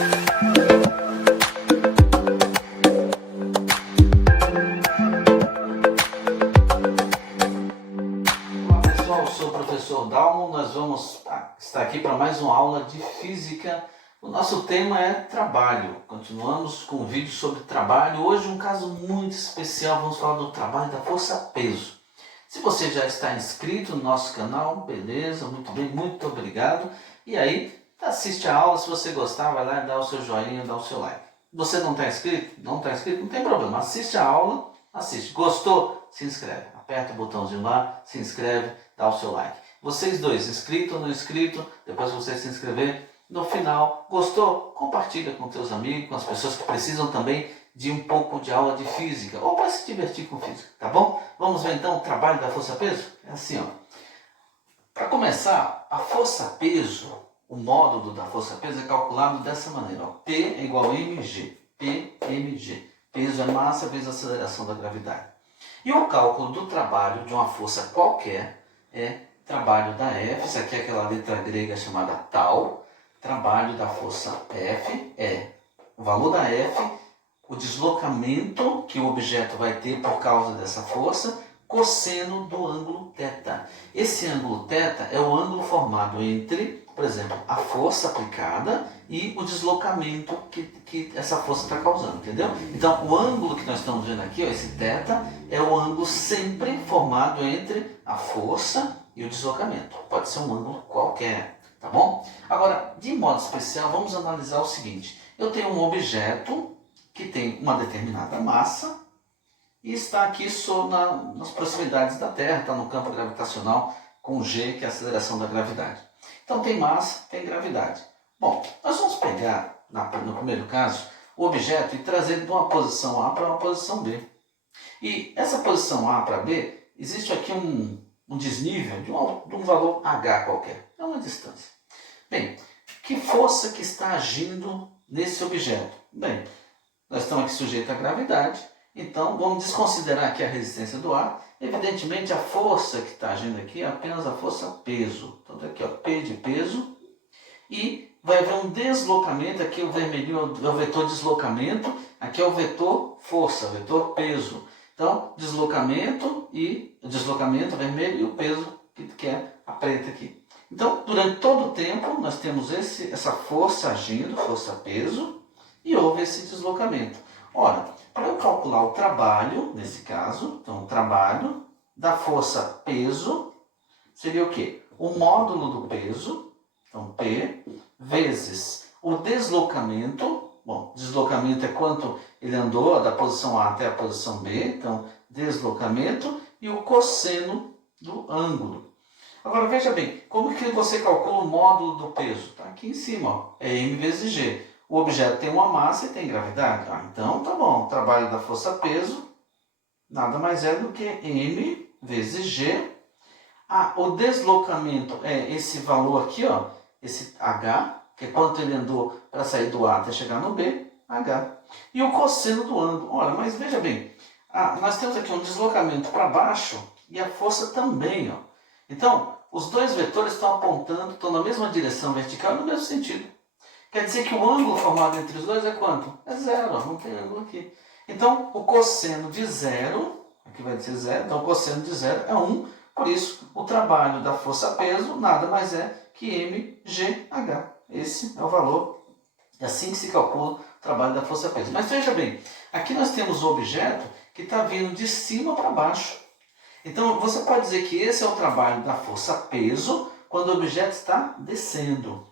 Olá pessoal, eu sou o professor Dalmo. Nós vamos estar aqui para mais uma aula de física. O nosso tema é trabalho. Continuamos com um vídeo sobre trabalho. Hoje um caso muito especial, vamos falar do trabalho da força-peso. Se você já está inscrito no nosso canal, beleza, muito bem, muito obrigado. E aí, assiste a aula, se você gostar, vai lá e dá o seu joinha, dá o seu like. Você não está inscrito? Não está inscrito? Não tem problema, assiste a aula, assiste. Gostou? Se inscreve. Aperta o botãozinho lá, se inscreve, dá o seu like. Vocês dois, inscrito ou não inscrito, depois você se inscrever, no final, gostou? Compartilha com teus amigos, com as pessoas que precisam também de um pouco de aula de física, ou para se divertir com física, tá bom? Vamos ver então o trabalho da força-peso? É assim, ó. Para começar, a força-peso, o módulo da força-peso é calculado dessa maneira, ó. P é igual a mg, P, mg. Peso é massa vezes a aceleração da gravidade. E o cálculo do trabalho de uma força qualquer é trabalho da F, isso aqui é aquela letra grega chamada tau. Trabalho da força F é o valor da F, o deslocamento que o objeto vai ter por causa dessa força, cosseno do ângulo θ. Esse ângulo θ é o ângulo formado entre, por exemplo, a força aplicada e o deslocamento que essa força está causando, entendeu? Então, o ângulo que nós estamos vendo aqui, ó, esse θ, é o ângulo sempre formado entre a força e o deslocamento. Pode ser um ângulo qualquer, tá bom? Agora, de modo especial, vamos analisar o seguinte. Eu tenho um objeto que tem uma determinada massa e está aqui nas proximidades da Terra, está no campo gravitacional com G, que é a aceleração da gravidade. Então tem massa, tem gravidade. Bom, nós vamos pegar, no primeiro caso, o objeto e trazer ele de uma posição A para uma posição B. E essa posição A para B, existe aqui um desnível de um valor H qualquer. É uma distância. Bem, que força que está agindo nesse objeto? Bem, nós estamos aqui sujeitos à gravidade, então vamos desconsiderar aqui a resistência do ar. Evidentemente a força que está agindo aqui é apenas a força peso. Então aqui, ó, P de peso, e vai haver um deslocamento, aqui o vermelhinho é o vetor deslocamento, aqui é o vetor força, o vetor peso. Então deslocamento vermelho e o peso que é a preta aqui. Então durante todo o tempo nós temos essa força agindo, força peso, e houve esse deslocamento. Ora, para eu calcular o trabalho, nesse caso, então o trabalho da força peso seria o quê? O módulo do peso, então P, vezes o deslocamento. Bom, deslocamento é quanto ele andou da posição A até a posição B, então deslocamento, e o cosseno do ângulo. Agora veja bem, como que você calcula o módulo do peso? Está aqui em cima, ó, é M vezes G. O objeto tem uma massa e tem gravidade. Então tá bom, o trabalho da força-peso nada mais é do que M vezes G. O deslocamento é esse valor aqui, ó, esse H, que é quanto ele andou para sair do A até chegar no B, H. E o cosseno do ângulo. Olha, mas veja bem, nós temos aqui um deslocamento para baixo e a força também, ó. Então, os dois vetores estão apontando, estão na mesma direção vertical, no mesmo sentido. Quer dizer que o ângulo formado entre os dois é quanto? É zero, não tem ângulo aqui. Então, o cosseno de zero, aqui vai dizer zero, então o cosseno de zero é 1, por isso o trabalho da força-peso nada mais é que mgh. Esse é o valor, é assim que se calcula o trabalho da força-peso. Mas veja bem, aqui nós temos o objeto que está vindo de cima para baixo. Então, você pode dizer que esse é o trabalho da força-peso quando o objeto está descendo.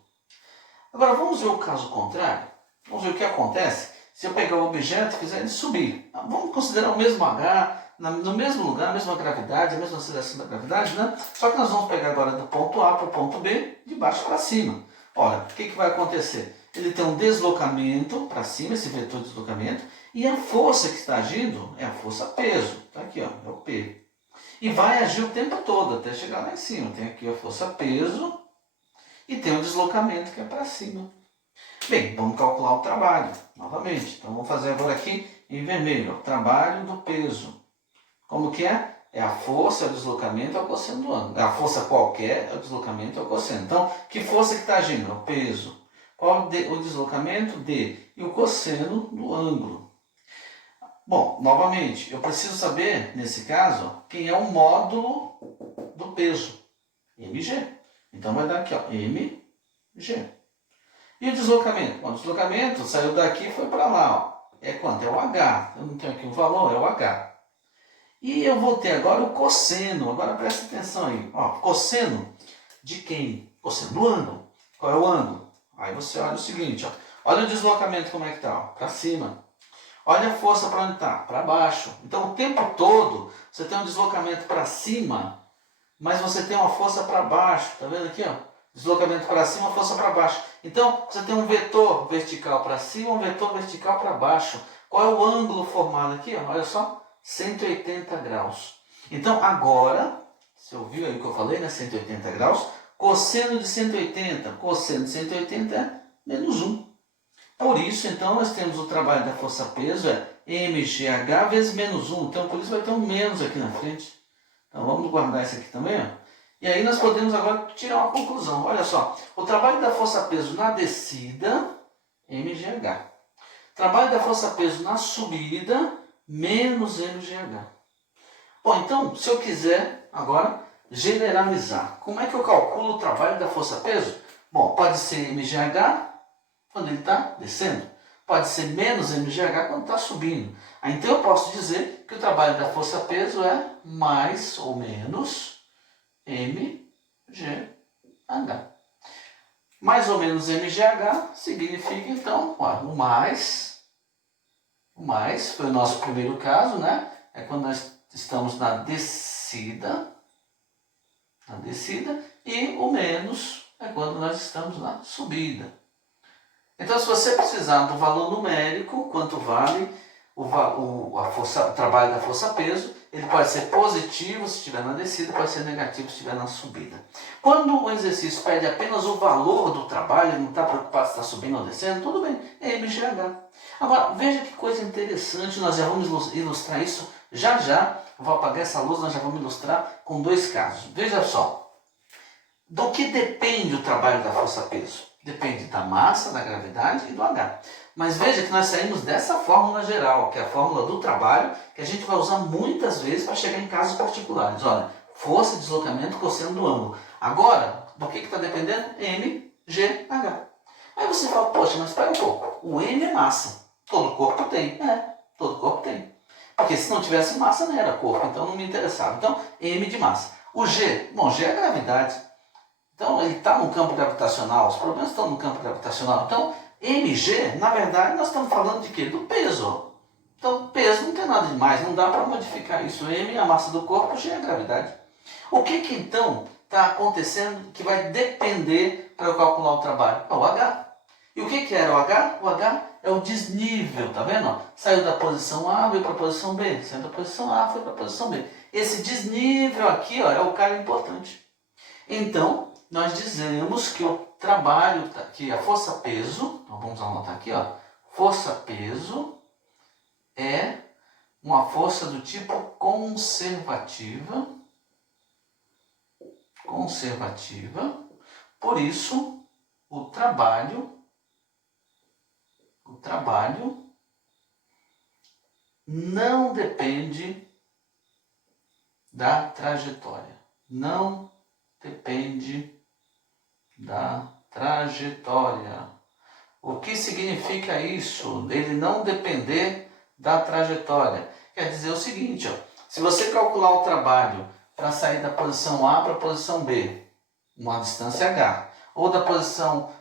Agora vamos ver o caso contrário. Vamos ver o que acontece se eu pegar o objeto e fizer ele subir. Vamos considerar o mesmo H, no mesmo lugar, a mesma gravidade, a mesma aceleração da gravidade, né? Só que nós vamos pegar agora do ponto A para o ponto B, de baixo para cima. Olha, o que vai acontecer? Ele tem um deslocamento para cima, esse vetor de deslocamento, e a força que está agindo é a força peso. Está aqui, ó, é o P. E vai agir o tempo todo, até chegar lá em cima. Tem aqui a força peso e tem o deslocamento que é para cima. Bem, vamos calcular o trabalho, novamente. Então, vamos fazer agora aqui em vermelho, ó, trabalho do peso. Como que é? É a força, é o deslocamento, é o cosseno do ângulo. É a força qualquer, é o deslocamento, é o cosseno. Então, que força que está agindo? É o peso. Qual o deslocamento D e o cosseno do ângulo. Bom, novamente, eu preciso saber, nesse caso, quem é o módulo do peso, mg. Então vai dar aqui, ó, mg. E o deslocamento? Bom, o deslocamento saiu daqui e foi para lá, ó. É quanto? É o h. Eu não tenho aqui um valor, é o h. E eu vou ter agora o cosseno. Agora presta atenção aí. Ó, cosseno de quem? Cosseno do ângulo. Qual é o ângulo? Aí você olha o seguinte, ó. Olha o deslocamento como é que tá, para cima. Olha a força para onde está, para baixo. Então o tempo todo você tem um deslocamento para cima, mas você tem uma força para baixo. Tá vendo aqui, ó? Deslocamento para cima, força para baixo. Então você tem um vetor vertical para cima, um vetor vertical para baixo. Qual é o ângulo formado aqui, ó? Olha só, 180 graus. Então agora, você ouviu aí o que eu falei, né? 180 graus. Cosseno de 180, cosseno de 180 é menos 1. Por isso, então, nós temos o trabalho da força-peso, é mgh vezes menos 1. Então, por isso vai ter um menos aqui na frente. Então, vamos guardar isso aqui também, ó. E aí nós podemos agora tirar uma conclusão. Olha só, o trabalho da força-peso na descida, mgh. Trabalho da força-peso na subida, menos mgh. Bom, então, se eu quiser agora generalizar, como é que eu calculo o trabalho da força-peso? Bom, pode ser mgh quando ele está descendo. Pode ser menos mgh quando está subindo. Então eu posso dizer que o trabalho da força-peso é mais ou menos mgh. Mais ou menos mgh significa então, ó, o mais foi o nosso primeiro caso, né? É quando nós estamos na descida, e o menos é quando nós estamos na subida. Então, se você precisar do valor numérico, quanto vale o trabalho da força-peso, ele pode ser positivo se estiver na descida, pode ser negativo se estiver na subida. Quando o exercício pede apenas o valor do trabalho, ele não está preocupado se está subindo ou descendo, tudo bem, é mgh. Agora, veja que coisa interessante, nós já vamos ilustrar isso já já. Eu vou apagar essa luz, nós já vamos ilustrar com dois casos. Veja só, do que depende o trabalho da força-peso? Depende da massa, da gravidade e do H. Mas veja que nós saímos dessa fórmula geral, que é a fórmula do trabalho, que a gente vai usar muitas vezes para chegar em casos particulares. Olha, força, deslocamento, cosseno do ângulo. Agora, do que está dependendo? mgh. Aí você fala, poxa, mas espera um pouco. O m é massa. Todo corpo tem. Todo corpo tem. Porque se não tivesse massa, não era corpo, então não me interessava. Então, m de massa. O g, bom, g é a gravidade. Então, ele está no campo gravitacional, os problemas estão no campo gravitacional. Então, mg, na verdade, nós estamos falando de quê? Do peso. Então, peso não tem nada demais, não dá para modificar isso. M é a massa do corpo, g é a gravidade. O que então está acontecendo que vai depender para eu calcular o trabalho? É o H. E o que era o H? O H é o desnível, tá vendo? Saiu da posição A, veio para a posição B. Saiu da posição A, foi para a posição B. Esse desnível aqui, ó, é o cara importante. Então, nós dizemos que o trabalho, que a força-peso, então vamos anotar aqui, ó, força-peso é uma força do tipo conservativa, por isso o trabalho não depende da trajetória, não depende da trajetória. O que significa isso? Ele não depender da trajetória. Quer dizer o seguinte, ó, se você calcular o trabalho para sair da posição A para a posição B, uma distância h, ou da posição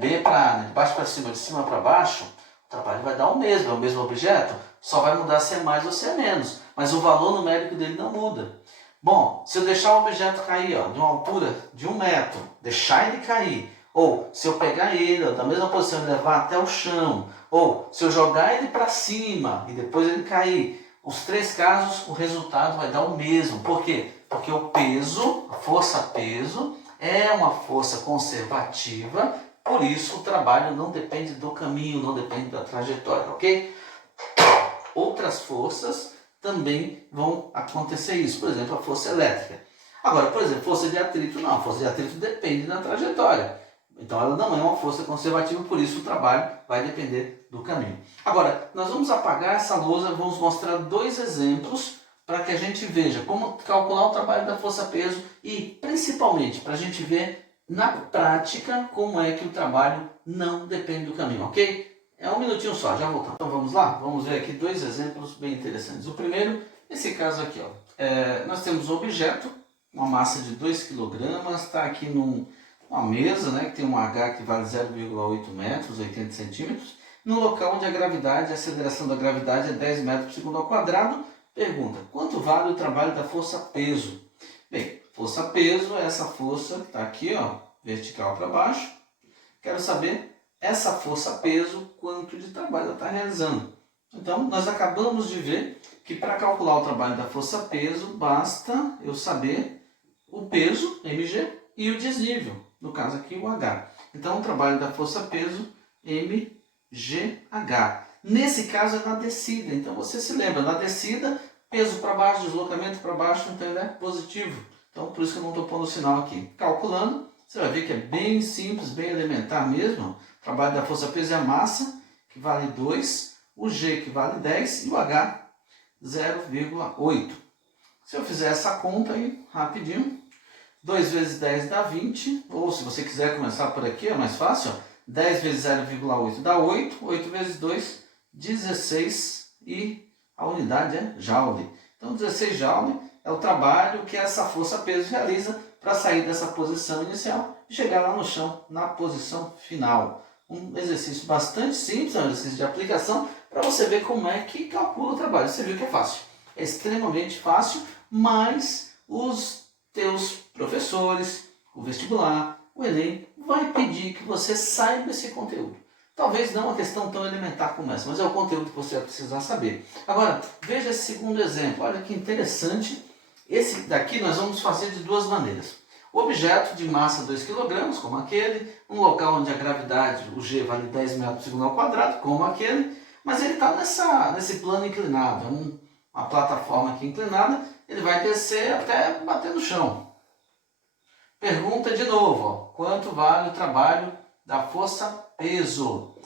B para A, de baixo para cima, de cima para baixo, o trabalho vai dar o mesmo, é o mesmo objeto, só vai mudar se é mais ou se é menos, mas o valor numérico dele não muda. Bom, se eu deixar o objeto cair, ó, de uma altura de 1 metro, deixar ele cair, ou se eu pegar ele, ó, da mesma posição e levar até o chão, ou se eu jogar ele para cima e depois ele cair, os três casos o resultado vai dar o mesmo. Por quê? Porque o peso, a força-peso, é uma força conservativa, por isso o trabalho não depende do caminho, não depende da trajetória, ok? Outras forças também vão acontecer isso, por exemplo, a força elétrica. Agora, por exemplo, força de atrito não, a força de atrito depende da trajetória. Então ela não é uma força conservativa, por isso o trabalho vai depender do caminho. Agora, nós vamos apagar essa lousa, vamos mostrar dois exemplos para que a gente veja como calcular o trabalho da força-peso e, principalmente, para a gente ver na prática como é que o trabalho não depende do caminho, ok? É um minutinho só, já voltamos. Então vamos lá? Vamos ver aqui dois exemplos bem interessantes. O primeiro, esse caso aqui, ó. Nós temos um objeto, uma massa de 2 kg, está aqui numa mesa, né, que tem um H que vale 0,8 metros, 80 centímetros, no local onde a gravidade, a aceleração da gravidade é 10 metros por segundo ao quadrado. Pergunta, quanto vale o trabalho da força-peso? Bem, força-peso é essa força que está aqui, ó, vertical para baixo. Quero saber essa força-peso, quanto de trabalho ela está realizando. Então, nós acabamos de ver que para calcular o trabalho da força-peso, basta eu saber o peso, mg, e o desnível, no caso aqui o h. Então, o trabalho da força-peso, mgh. Nesse caso é na descida, então você se lembra, na descida, peso para baixo, deslocamento para baixo, então ele é positivo. Então, por isso que eu não estou pondo o sinal aqui. Calculando, você vai ver que é bem simples, bem elementar mesmo. O trabalho da força-peso é a massa, que vale 2, o g, que vale 10, e o h, 0,8. Se eu fizer essa conta aí, rapidinho, 2 vezes 10 dá 20, ou se você quiser começar por aqui, é mais fácil, ó, 10 vezes 0,8 dá 8, 8 vezes 2, 16, e a unidade é joule. Então 16 joule é o trabalho que essa força-peso realiza para sair dessa posição inicial e chegar lá no chão, na posição final. Um exercício bastante simples, é um exercício de aplicação, para você ver como é que calcula o trabalho. Você viu que é fácil, é extremamente fácil, mas os teus professores, o vestibular, o Enem, vai pedir que você saiba esse conteúdo. Talvez não uma questão tão elementar como essa, mas é o conteúdo que você vai precisar saber. Agora, veja esse segundo exemplo. Olha que interessante. Esse daqui nós vamos fazer de duas maneiras. O objeto de massa 2 kg, como aquele, um local onde a gravidade, o G, vale 10 metros por segundo ao quadrado, como aquele, mas ele está nesse plano inclinado, uma plataforma aqui inclinada, ele vai descer até bater no chão. Pergunta de novo, ó, quanto vale o trabalho da força-peso?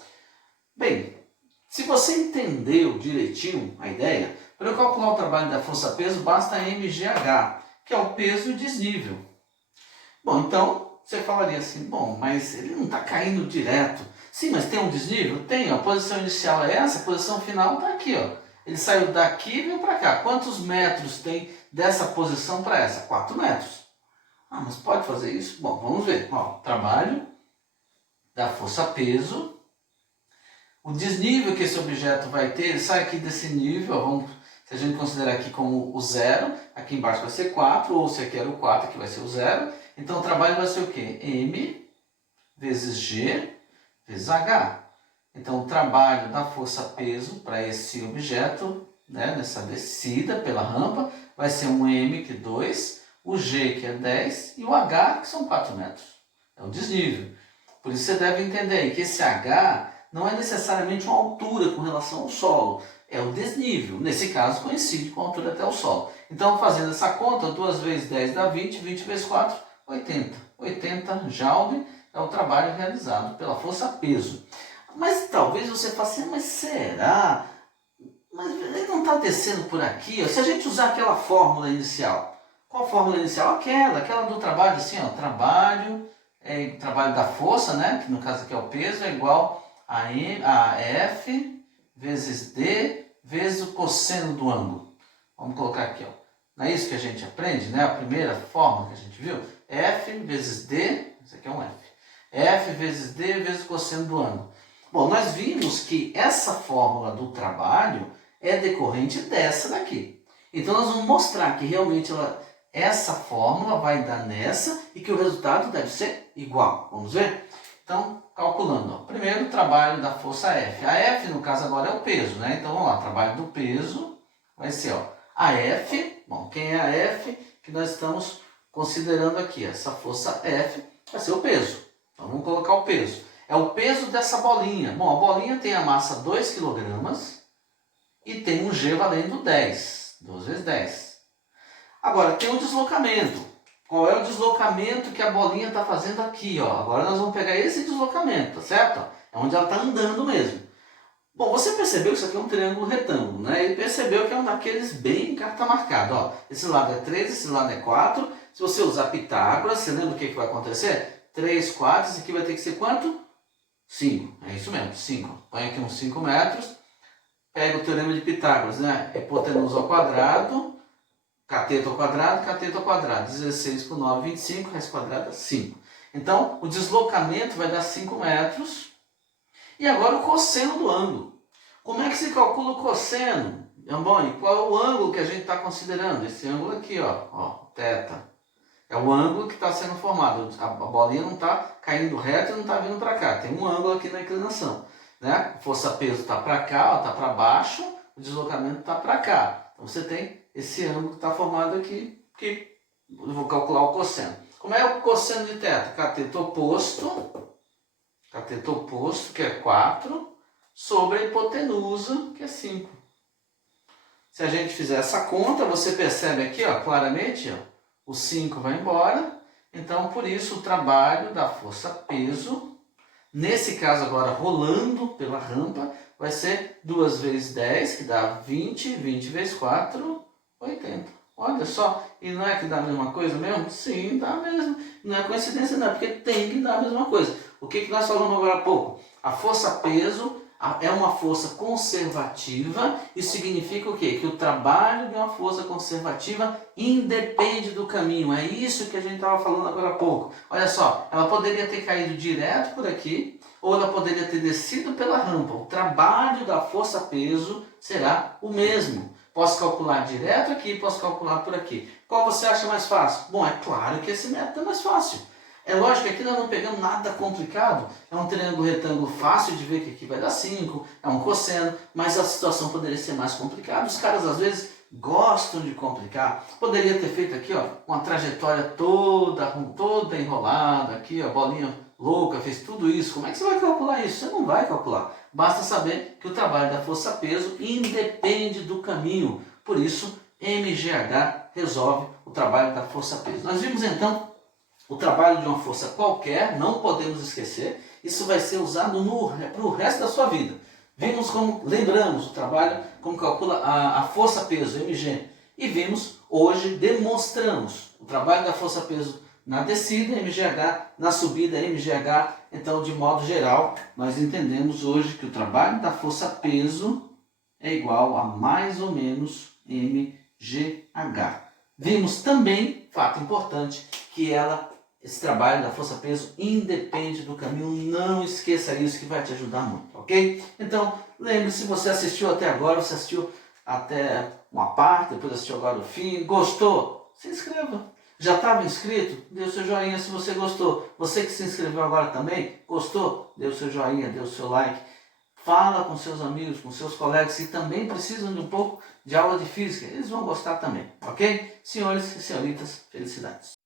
Bem, se você entendeu direitinho a ideia, para eu calcular o trabalho da força-peso, basta mgh, que é o peso e o desnível. Bom, então você falaria assim, bom, mas ele não está caindo direto. Sim, mas tem um desnível? Tem, ó, a posição inicial é essa, a posição final está aqui, ó. Ele saiu daqui e veio para cá. Quantos metros tem dessa posição para essa? 4 metros. Ah, mas pode fazer isso? Bom, vamos ver. Ó, trabalho da força-peso. O desnível que esse objeto vai ter, ele sai aqui desse nível, ó, vamos, se a gente considerar aqui como o zero, aqui embaixo vai ser 4, ou se aqui era o 4, aqui vai ser o zero. Então o trabalho vai ser o quê? M vezes G vezes H. Então o trabalho da força-peso para esse objeto, né, nessa descida pela rampa, vai ser um M, que é 2, o G, que é 10, e o H, que são 4 metros. É o desnível. Por isso você deve entender que esse H não é necessariamente uma altura com relação ao solo, é o desnível. Nesse caso, coincide com a altura até o solo. Então, fazendo essa conta, 2 vezes 10 dá 20, 20 vezes 4, 80. 80 joule é o trabalho realizado pela força-peso. Mas talvez você fale assim, mas será? Mas ele não está descendo por aqui? Se a gente usar aquela fórmula inicial, qual a fórmula inicial? Aquela do trabalho, assim, ó, trabalho da força, né, que no caso aqui é o peso, é igual a F vezes D vezes o cosseno do ângulo. Vamos colocar aqui, ó. Não é isso que a gente aprende, né? A primeira fórmula que a gente viu? F vezes D, isso aqui é um F. F vezes D vezes o cosseno do ângulo. Bom, nós vimos que essa fórmula do trabalho é decorrente dessa daqui. Então nós vamos mostrar que realmente essa fórmula vai dar nessa e que o resultado deve ser igual. Vamos ver? Então, calculando. Ó. Primeiro, o trabalho da força F. A F, no caso, agora é o peso, né? Então, vamos lá. Trabalho do peso vai ser, ó, a F. Bom, quem é a F que nós estamos considerando aqui? Essa força F vai ser o peso. Então, vamos colocar o peso. É o peso dessa bolinha. Bom, a bolinha tem a massa 2 kg e tem um G valendo 10. 2 vezes 10. Agora, tem o deslocamento. Qual é o deslocamento que a bolinha está fazendo aqui, ó. Agora nós vamos pegar esse deslocamento, tá certo? É onde ela está andando mesmo. Bom, você percebeu que isso aqui é um triângulo retângulo, né? E percebeu que é um daqueles bem carta marcada, ó. Esse lado é 3, esse lado é 4. Se você usar Pitágoras, você lembra o que vai acontecer? 3, 4, esse aqui vai ter que ser quanto? 5. É isso mesmo, 5. Põe aqui uns 5 metros. Pega o teorema de Pitágoras, né? Hipotenusa ao quadrado, cateto ao quadrado. 16 por 9, 25, raiz quadrada, 5. Então, o deslocamento vai dar 5 metros. E agora o cosseno do ângulo. Como é que se calcula o cosseno? Bom, e qual é o ângulo que a gente está considerando? Esse ângulo aqui, ó, θ. É o ângulo que está sendo formado. A bolinha não está caindo reto e não está vindo para cá. Tem um ângulo aqui na inclinação, né? A força-peso está para cá, está para baixo. O deslocamento está para cá. Então você tem esse ângulo que está formado aqui, que eu vou calcular o cosseno. Como é o cosseno de θ? Cateto oposto, que é 4, sobre a hipotenusa, que é 5. Se a gente fizer essa conta, você percebe aqui, ó, claramente, ó, o 5 vai embora. Então, por isso, o trabalho da força-peso, nesse caso agora rolando pela rampa, vai ser 2 vezes 10, que dá 20, 20 vezes 4, 80. Olha só, e não é que dá a mesma coisa mesmo? Sim, dá mesmo. Não é coincidência não, porque tem que dar a mesma coisa. O que nós falamos agora há pouco? A força-peso é uma força conservativa. Isso significa o quê? Que o trabalho de uma força conservativa independe do caminho. É isso que a gente estava falando agora há pouco. Olha só, ela poderia ter caído direto por aqui, ou ela poderia ter descido pela rampa. O trabalho da força-peso será o mesmo. Posso calcular direto aqui, posso calcular por aqui. Qual você acha mais fácil? Bom, é claro que esse método é mais fácil. É lógico que aqui nós não pegamos nada complicado. É um triângulo retângulo fácil de ver que aqui vai dar 5, é um cosseno, mas a situação poderia ser mais complicada. Os caras às vezes gostam de complicar. Poderia ter feito aqui, ó, uma trajetória toda enrolada, aqui, ó, bolinha louca, fez tudo isso. Como é que você vai calcular isso? Você não vai calcular. Basta saber que o trabalho da força-peso independe do caminho. Por isso, MGH resolve o trabalho da força-peso. Nós vimos então o trabalho de uma força qualquer, não podemos esquecer. Isso vai ser usado para o resto da sua vida. Vimos como, lembramos o trabalho, como calcula a força-peso, MG. E vimos, hoje, demonstramos o trabalho da força-peso na descida, MGH, na subida, MGH. Então, de modo geral, nós entendemos hoje que o trabalho da força-peso é igual a mais ou menos MGH. Vimos também, fato importante, que esse trabalho da força-peso independe do caminho. Não esqueça isso, que vai te ajudar muito, ok? Então, lembre-se, você assistiu até agora, você assistiu até uma parte, depois assistiu agora o fim. Gostou? Se inscreva. Já estava inscrito? Dê o seu joinha se você gostou. Você que se inscreveu agora também, gostou? Dê o seu joinha, dê o seu like. Fala com seus amigos, com seus colegas que também precisam de um pouco de aula de física. Eles vão gostar também, ok? Senhores e senhoritas, felicidades.